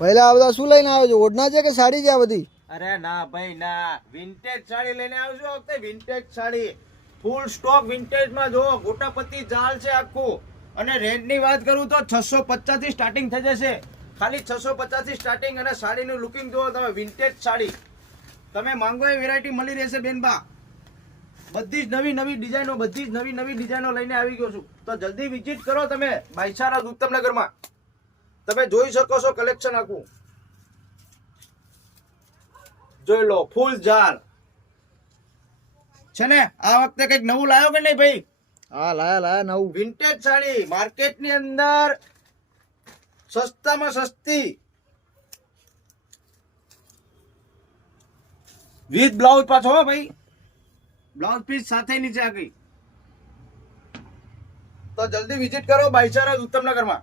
પહેલા આ બધા શું લઈને આવ્યો છો? ઓઢના છે કે સાડી છે આ બધી? અરે ના ભાઈ ના, વિન્ટેજ સાડી લઈને આવજો આ વખતે. વિન્ટેજ સાડી ફૂલ સ્ટોક વિન્ટેજ માં જો ગોટાપતિ જાળ છે આખું. અને રેન્ટ ની વાત કરું તો 650 થી સ્ટાર્ટિંગ થઈ જશે. ખાલી 650 થી સ્ટાર્ટિંગ. અને સાડીનું લુકિંગ જુઓ તમે, વિન્ટેજ સાડી તમે માંગો એ વેરાયટી મળી રહેશે બેનબા. બધી જ નવી નવી ડિઝાઇનો, બધી જ નવી નવી ડિઝાઇનો લઈને આવી ગયો છું. તો જલ્દી વિઝિટ કરો તમે ભાઈસારા ઉત્તમનગરમાં. તમે જોઈ શકો છો કલેક્શન આખું. જોઈ લો, ફૂલ ઝાડ છે ને. આ વખતે કઈક નવું લાવ્યો કે નહીં ભાઈ? હા લાયા નવું. વિન્ટેજ સાડી માર્કેટ ની અંદર સસ્તામાં સસ્તી, વિથ બ્લાઉઝ પાછો હો ભાઈ. બ્લાઉઝ પીસ સાથે નીચે આ ગઈ. તો જલ્દી વિઝિટ કરો ભાઈચારા ઉત્તમનગરમાં.